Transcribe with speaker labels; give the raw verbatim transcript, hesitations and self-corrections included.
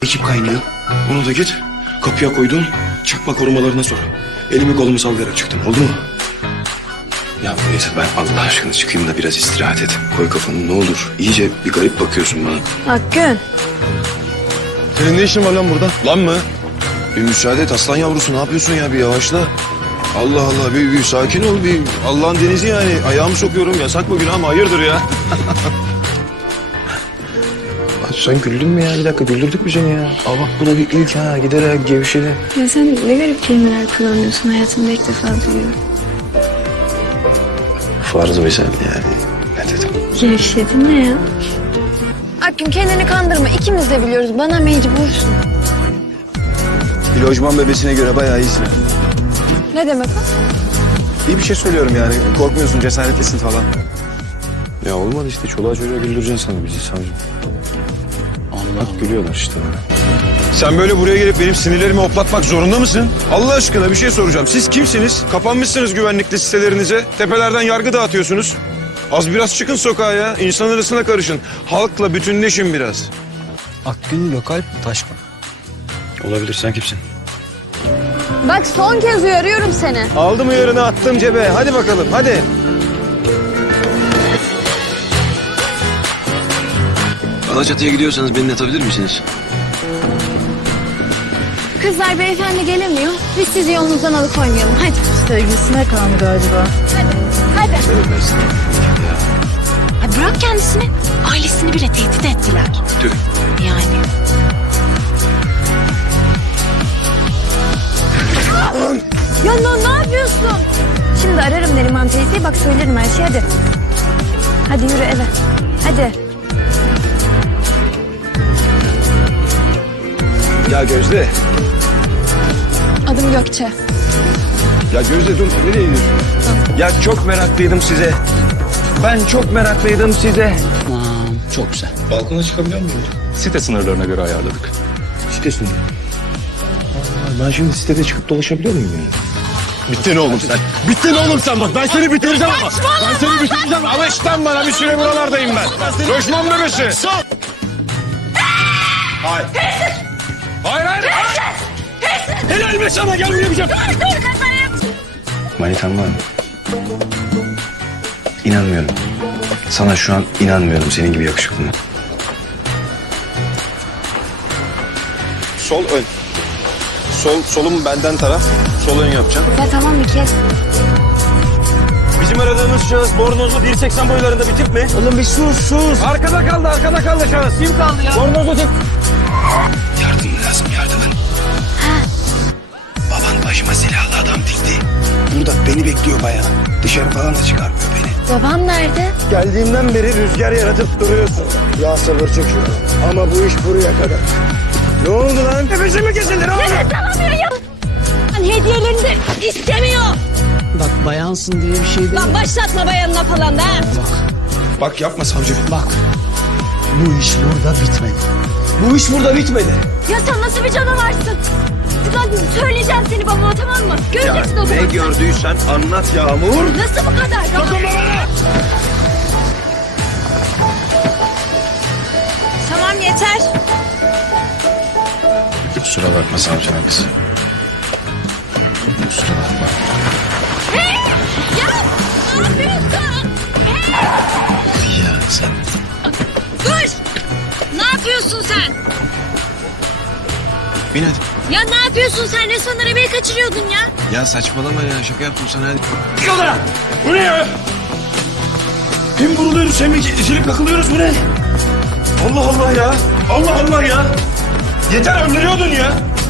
Speaker 1: Ekip kaynıyor. Onu da git kapıya koydun çakma korumalarına sor. Elimi kolumu sallayarak çıktım, oldu mu? Ya neyse, ben Allah aşkına çıkayım da biraz istirahat et. Koy kafanı ne olur. İyice bir garip bakıyorsun bana.
Speaker 2: Akgün.
Speaker 1: Senin ne işin var lan burada? Lan mı? Bir müsaade et aslan yavrusu, ne yapıyorsun ya, bir yavaşla. Allah Allah, bir, bir sakin ol, bir Allah'ın denizi yani. Ayağımı sokuyorum, yasak mı günah mı, hayırdır ya? Sen güldün mü ya? Bir dakika, güldürdük mü seni ya? Aa bak, bu da bir ilk ha, giderek gevşedi.
Speaker 2: Ya sen ne garip kelimeler kullanıyorsun, hayatımda ilk defa duyuyorum.
Speaker 1: Farz misal yani. Ne dedim?
Speaker 2: Gevşedi ne ya? Akgün kendini kandırma, ikimiz de biliyoruz, bana mecbursun.
Speaker 3: Bir lojman bebesine göre bayağı iyisin.
Speaker 2: Ne demek o?
Speaker 3: İyi bir şey söylüyorum yani. Korkmuyorsun, cesaretlisin falan.
Speaker 1: Ya olmadı işte, çoluğa çocuğa güldüreceksin sana bizi savcım. Allah Bak gülüyorlar işte böyle. Sen böyle buraya gelip benim sinirlerimi hoplatmak zorunda mısın? Allah aşkına bir şey soracağım. Siz kimsiniz? Kapanmışsınız güvenlikli sitelerinize. Tepelerden yargı dağıtıyorsunuz. Az biraz çıkın sokağa ya. İnsan arasına karışın. Halkla bütünleşin biraz.
Speaker 4: Akgün Gökalp Taşkın.
Speaker 1: Olabilir, sen kimsin?
Speaker 2: Bak son kez uyarıyorum seni.
Speaker 3: Aldım uyarını, attım cebe. Hadi bakalım, hadi.
Speaker 1: Alaçatı'ya gidiyorsanız beni atabilir misiniz?
Speaker 2: Kızlar beyefendi gelemiyor, biz sizi yolunuzdan alıkoymayalım, hadi.
Speaker 5: Sevgilisine kaldı galiba.
Speaker 2: Hadi, hadi.
Speaker 5: Ya bırak kendisini. Ailesini bile tehdit ettiler.
Speaker 1: Tüh.
Speaker 5: Yani.
Speaker 2: Ya ne, ne yapıyorsun? Şimdi ararım Neriman teyzeyi, bak söylerim her şeyi, hadi. Hadi yürü eve, hadi.
Speaker 3: Ya Gözde.
Speaker 2: Adım Gökçe.
Speaker 3: Ya Gözde dur, nereye gidiyorsun? Ya çok meraklıydım size. Ben çok meraklıydım size.
Speaker 4: Tamam, çok güzel.
Speaker 1: Balkona çıkabiliyor muyum?
Speaker 6: Site sınırlarına göre ayarladık.
Speaker 1: Sitesinde. Allah, ben şimdi sitede çıkıp dolaşabiliyor muyum yani?
Speaker 6: Bittin oğlum sen. Bittin oğlum sen bak. Ben seni bitireceğim ama. Ben seni bitireceğim.
Speaker 1: Alış lan bana, bir süre buralardayım ben. Lojman bebesi.
Speaker 6: Hayır. Hayır hayır. Helal be sana, gel buraya bir şey.
Speaker 1: Manitan var mı? İnanmıyorum. Sana şu an inanmıyorum, senin gibi yakışıklı.
Speaker 3: Sol ön. Sol, solum benden taraf. Sol ön yapacağım.
Speaker 2: Ya tamam bir kez.
Speaker 3: Bizim aradığımız şahıs bornozlu bir seksen boylarında bir tip mi? Oğlum bir sus sus. Arkada kaldı, arkada kaldı şahıs. Kim kaldı ya? Bornozlu tip.
Speaker 1: Yardım lazım, yardım. Baban başıma silahlı adam dikti. Burada beni bekliyor bayağı. Dışarı falan da çıkarmıyor beni.
Speaker 2: Babam nerede?
Speaker 3: Geldiğimden beri rüzgar yaratıp duruyorsun. Ya sabır çekiyor. Ama bu iş buraya kadar. Ne oldu lan? Nefesi mi kesildi? Ne oldu?
Speaker 2: Alamıyor ya. Lan hediyelerini de istemiyor.
Speaker 4: Bak bayansın diye bir şey değil.
Speaker 2: Lan başlatma bayanına falan da. ha.
Speaker 1: Bak yapma savcı.
Speaker 4: Bak. Bu iş burada bitmedi.
Speaker 3: Bu iş burada bitmedi.
Speaker 2: Ya sen nasıl bir canavarsın? Lan söyleyeceğim seni babama, tamam mı? Göreceksin o zaman.
Speaker 3: Ne gördüysen anlat Yağmur.
Speaker 2: Nasıl bu kadar? Dokunma bana! Tamam yeter.
Speaker 1: Kusura bakma savcına kızı. Kusura bakma.
Speaker 2: Hey! Ya ne yapıyorsun? Hey!
Speaker 1: Ya sen...
Speaker 2: Dur! Ne yapıyorsun sen?
Speaker 1: Bin hadi.
Speaker 2: Ya ne yapıyorsun sen? Resmen arabayı kaçırıyordun ya.
Speaker 1: Ya saçmalama ya, şaka yaptım sana, hadi.
Speaker 6: Bu ne ya? Hem vuruluyoruz hem silip kakılıyoruz, bu ne? Allah Allah ya. Allah Allah ya. Yeter, öldürüyordun ya.